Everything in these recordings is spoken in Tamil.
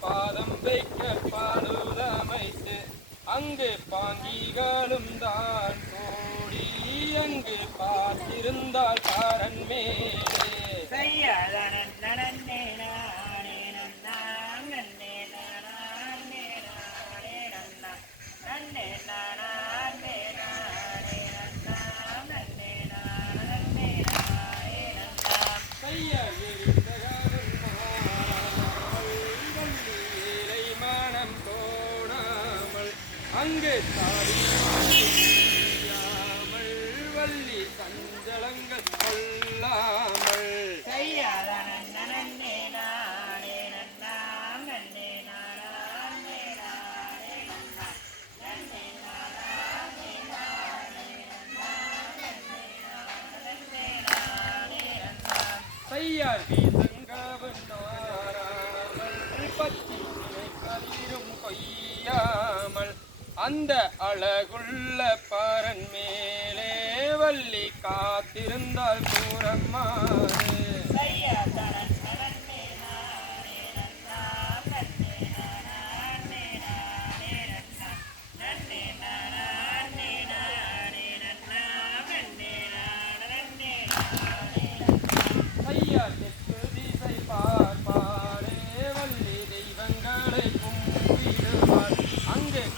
பாதம் வைக்க பாடுதமைத்து அங்கு பாங்கிகளும் தான் கூடி அங்கு பார்த்திருந்தால் காரன் மேலே. செய்ய கொய்யாமல் அந்த அழகுள்ள பாரன் மேலே வள்ளி காத்திருந்தால் கூறம்மாறு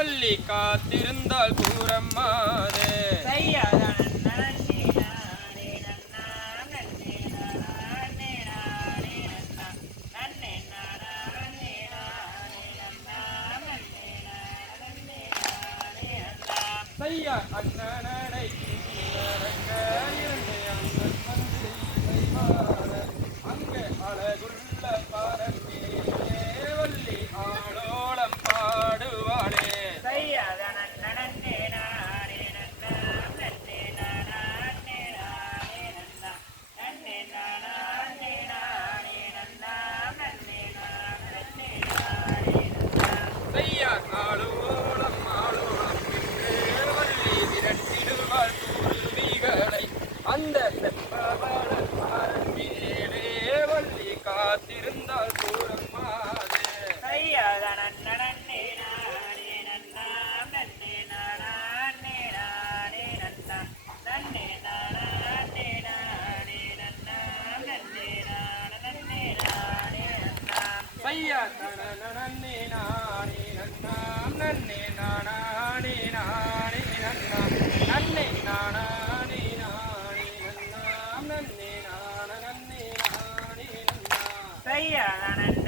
சொல்லி காத்திருந்தால் கூறம்மாதே அண்ணனை அந்த செப்பவள மேலே வள்ளி காத்திருந்தால் தூரம் மாதே கையாத நன்னே நானே நன்னா நன்னே நானே நானே நன்னா நன்னே நானே நானே நன்னா நன்னே நான நன்னே நானே நன்னா பையா தன நன்னே நானே நன்னா நன்னே நானே நானே Thank you.